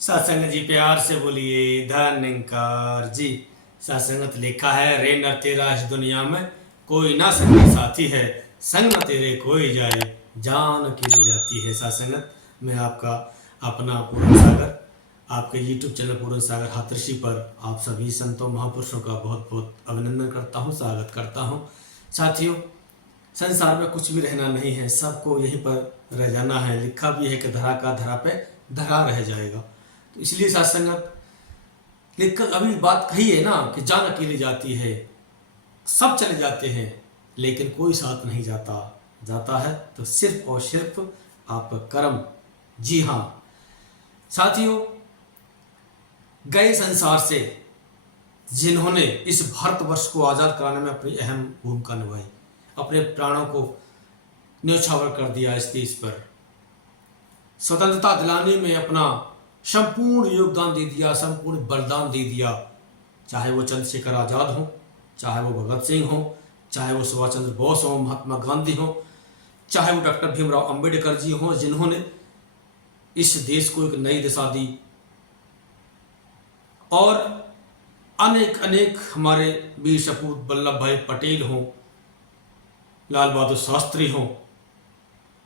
सत्संग जी प्यार से बोलिए धन्यकार जी। सत्संगत लिखा है रे नर तेरा इस दुनिया में कोई ना संगी साथी है, संग न तेरे कोई जाए जान अकेली जाती है। सत्संगत मैं आपका अपना पूर्ण सागर आपके YouTube चैनल पूर्ण सागर हाथरसी पर आप सभी संतों महापुरुषों का बहुत बहुत अभिनंदन करता हूँ, स्वागत करता हूँ। साथियों, संसार में कुछ भी रहना नहीं है, सबको यहीं पर रह जाना है। लिखा भी है कि धरा का धरा पे धरा रह जाएगा। तो इसलिए सत्संगत लिखकर अभी बात कही है ना कि जान अकेली जाती है, सब चले जाते हैं लेकिन कोई साथ नहीं जाता। जाता है तो सिर्फ और सिर्फ आपका कर्म। जी हाँ साथियों, गए संसार से जिन्होंने इस भारतवर्ष को आज़ाद कराने में अपनी अहम भूमिका निभाई, अपने प्राणों को न्यौछावर कर दिया, इस देश पर स्वतंत्रता दिलाने में अपना संपूर्ण योगदान दे दिया, संपूर्ण बलिदान दे दिया। चाहे वो चंद्रशेखर आज़ाद हो, चाहे वो भगत सिंह हो, चाहे वो सुभाष चंद्र बोस हो, महात्मा गांधी हो, चाहे वो डॉक्टर भीमराव अंबेडकर जी हो, जिन्होंने इस देश को एक नई दिशा दी, और अनेक अनेक हमारे वीर सपूत वल्लभ भाई पटेल हो, लाल बहादुर शास्त्री हो,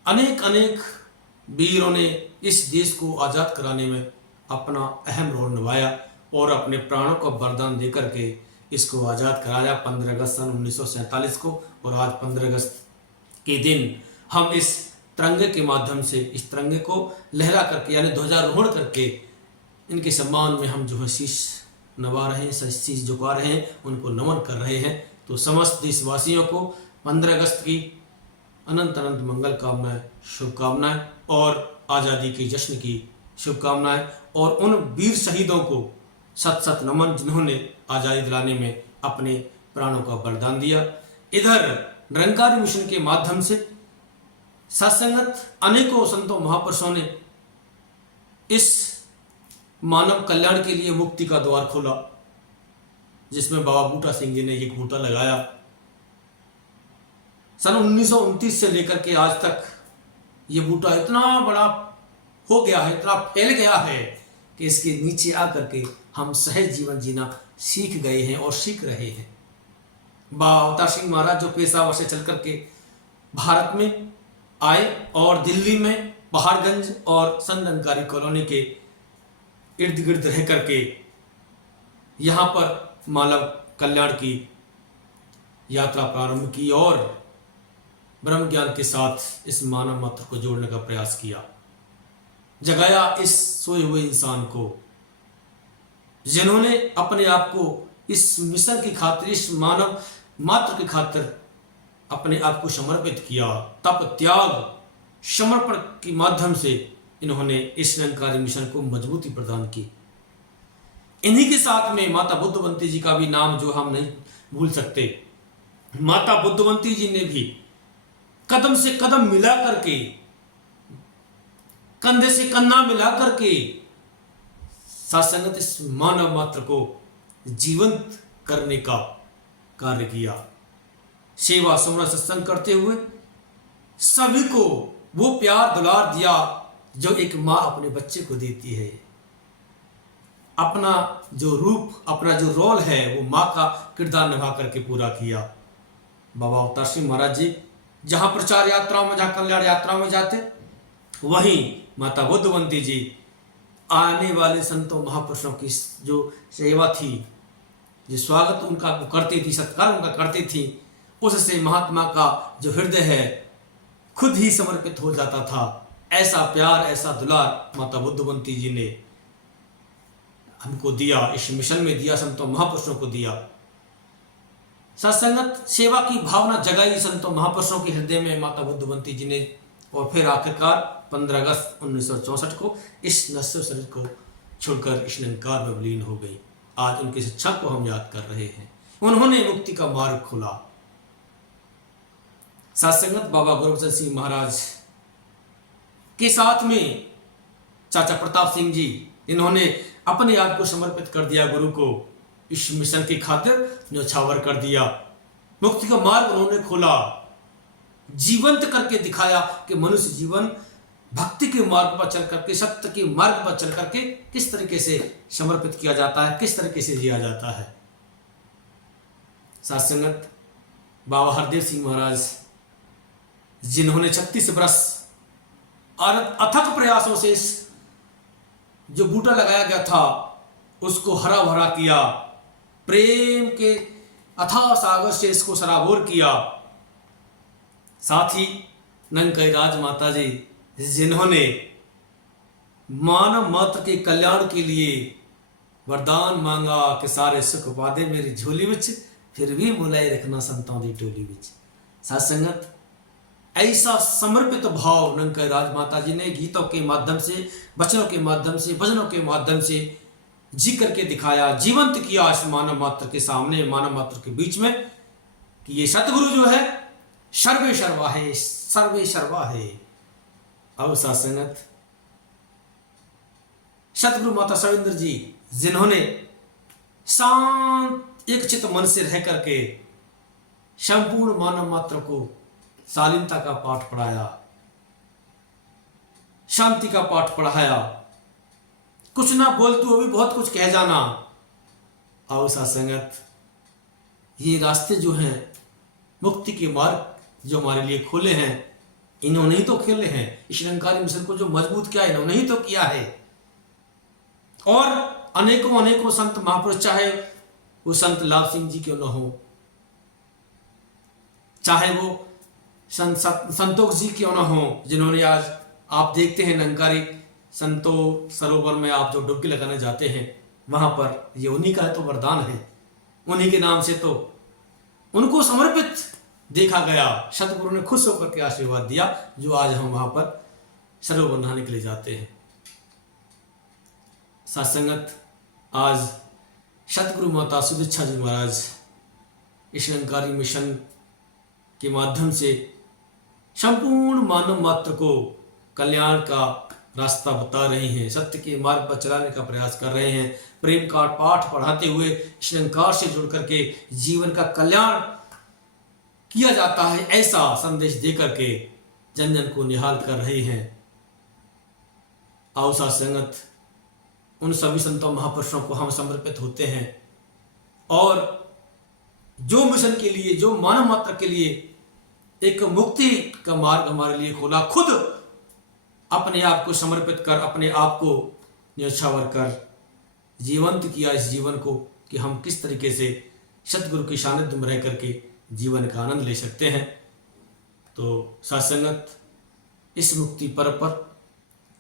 अनेक अनेक वीरों ने इस देश को आज़ाद कराने में अपना अहम रोल निभाया और अपने प्राणों को बलिदान देकर के इसको आज़ाद कराया 15 अगस्त सन 1947 को। और आज 15 अगस्त के दिन हम इस तिरंगे के माध्यम से इस तिरंगे को लहरा करके यानी ध्वजारोहण करके इनके सम्मान में हम जो है शीश नवा रहे हैं, शीश झुका रहे हैं, उनको नमन कर रहे हैं। तो समस्त देशवासियों को 15 अगस्त की अनंत अनंत मंगल कामनाएं, शुभकामनाएं और आज़ादी के जश्न की शुभकामनाएं, और उन वीर शहीदों को सत सत नमन जिन्होंने आज़ादी दिलाने में अपने प्राणों का बलिदान दिया। इधर निरंकारी मिशन के माध्यम से सत्संगत अनेकों संतों महापुरुषों ने इस मानव कल्याण के लिए मुक्ति का द्वार खोला, जिसमें बाबा बूटा सिंह जी ने ये बूटा लगाया। सन 1929 से लेकर के आज तक ये बूटा इतना बड़ा हो गया है, इतना फैल गया है कि इसके नीचे आकर के हम सहज जीवन जीना सीख गए हैं और सीख रहे हैं। बाबा अवतार सिंह महाराज जो पेशावर से चल करके भारत में आए और दिल्ली में पहाड़गंज और संत निरंकारी कॉलोनी के इर्द गिर्द रह करके यहाँ पर मानव कल्याण की यात्रा प्रारंभ की और ब्रह्म ज्ञान के साथ इस मानव मात्र को जोड़ने का प्रयास किया। जगाया इस सोए हुए इंसान को, जिन्होंने अपने आप को इस मिशन की खातिर, इस मानव मात्र की खातिर अपने आप को समर्पित किया। तप त्याग समर्पण के माध्यम से इन्होंने इस निरंकारी मिशन को मजबूती प्रदान की। इन्हीं के साथ में माता बुद्धवंती जी का भी नाम जो हम नहीं भूल सकते। माता बुद्धवंती जी ने भी कदम से कदम मिला करके, कंधे से कंधा मिला करके सत्संगत इस मानव मात्र को जीवंत करने का कार्य किया। सेवा सुमरन सत्संग करते हुए सभी को वो प्यार दुलार दिया जो एक माँ अपने बच्चे को देती है। अपना जो रूप, अपना जो रोल है, वो माँ का किरदार निभा करके पूरा किया। बाबा अवतार सिंह महाराज जी जहाँ प्रचार यात्राओं में, जहाँ कल्याण यात्राओं में जाते, वहीं माता बुद्धवंती जी आने वाले संतों महापुरुषों की जो सेवा थी, जो स्वागत उनका करती थी, सत्कार उनका करती थी, उससे महात्मा का जो हृदय है खुद ही समर्पित हो जाता था। ऐसा प्यार, ऐसा दुलार माता बुद्धवंती जी ने हमको दिया, इस मिशन में दिया, संतों महापुरुषों को दिया। सत्संगत सेवा की भावना जगाई संतों महापुरुषों के हृदय में माता बुद्धवंती जी ने, और फिर आखिरकार 15 अगस्त 1964 को इस नश्वर शरीर को छोड़कर इस निरंकार में विलीन हो गई। आज उनकी शिक्षा को हम याद कर रहे हैं। उन्होंने मुक्ति का मार्ग खोला। सत्संगत बाबा गुरबचन सिंह महाराज के साथ में चाचा प्रताप सिंह जी, इन्होंने अपने आप को समर्पित कर दिया गुरु को, इस मिशन की खातिर न्यौछावर कर दिया। मुक्ति का मार्ग उन्होंने खोला, जीवंत करके दिखाया कि मनुष्य जीवन भक्ति के मार्ग पर चल करके, सत्य के मार्ग पर चल करके किस तरीके से समर्पित किया जाता है, किस तरीके से जिया जाता है। साथ संगत बाबा हरदेव सिंह महाराज, जिन्होंने 36 वर्ष और अथक प्रयासों से इस जो बूटा लगाया गया था उसको हरा भरा किया, प्रेम के अथाह सागर से इसको सराबोर किया। साथ ही नंकाई राजमाता जी, जिन्होंने मानव मात्र के कल्याण के लिए वरदान मांगा कि सारे सुख पादे मेरी झोली विच, फिर भी मुलाई रखना संतां दी टोली विच। साथ संगत ऐसा समर्पित भाव नंकाई राजमाता जी ने गीतों के माध्यम से, वचनों के माध्यम से, भजनों के माध्यम से जी करके दिखाया, जीवंत किया इस मानव मात्र के सामने, मानव मात्र के बीच में, कि ये सतगुरु जो है सर्वे सर्वा है, सर्वे सर्वा है। अब साथ संगत सतगुरु माता सविंदर जी, जिन्होंने शांत एक चित मन से रह करके संपूर्ण मानव मात्र को शालीनता का पाठ पढ़ाया, शांति का पाठ पढ़ाया, कुछ ना बोलते हुए भी बहुत कुछ कह जाना। आओ साथ संगत, ये रास्ते जो हैं मुक्ति के मार्ग जो हमारे लिए खोले हैं, इन्होंने ही तो खेले हैं। इस निरंकारी मिशन को जो मजबूत किया इन्होंने ही तो किया है। और अनेकों अनेकों संत महापुरुष, चाहे वो संत लाभ सिंह जी क्यों न हो, चाहे वो संतोष जी क्यों न हो, जिन्होंने आज आप देखते हैं निरंकारी संतो सरोवर में आप जो डुबकी लगाने जाते हैं, वहां पर ये उन्हीं का तो वरदान है, उन्हीं के नाम से तो उनको समर्पित देखा गया। सतगुरु ने खुश होकर के आशीर्वाद दिया, जो आज हम वहां पर सरोवर नहाने के लिए जाते हैं। सत्संगत, आज सतगुरु माता सुदीक्षा जी महाराज इस निरंकारी मिशन के माध्यम से संपूर्ण मानव मात्र को कल्याण का रास्ता बता रहे हैं, सत्य के मार्ग पर चलाने का प्रयास कर रहे हैं। प्रेम का पाठ पढ़ाते हुए इस निरंकार से जुड़ करके जीवन का कल्याण किया जाता है, ऐसा संदेश दे करके जन जन को निहाल कर रहे हैं। आओ साथ संगत, उन सभी संतों महापुरुषों को हम समर्पित होते हैं और जो मिशन के लिए, जो मानव मात्र के लिए एक मुक्ति का मार्ग हमारे लिए खोला, खुद अपने आप को समर्पित कर, अपने आप को न्यौछावर कर जीवंत किया इस जीवन को, कि हम किस तरीके से सतगुरु के सानिध्य में रह करके जीवन का आनंद ले सकते हैं। तो सत्संगत, इस मुक्ति पर्व पर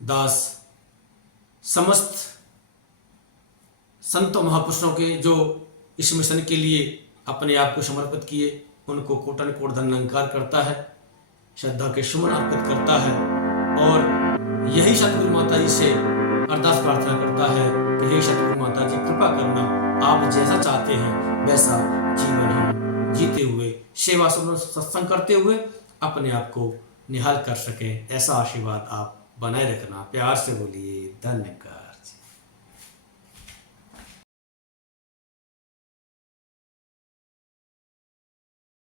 दास समस्त संतों महापुरुषों के जो इस मिशन के लिए अपने आप को समर्पित किए, उनको कोटन कोट धन्यवाद करता है, श्रद्धा के सुमन अर्पित करता है और यही सतगुरु माता जी से अरदास प्रार्थना करता है कि हे सतगुरु माता जी, कृपा करना, आप जैसा चाहते हैं वैसा जीवन हम जीते हुए, सेवा सुमन सत्संग करते हुए अपने आप को निहाल कर सकें, ऐसा आशीर्वाद आप बनाए रखना। प्यार से बोलिए धन्यवाद।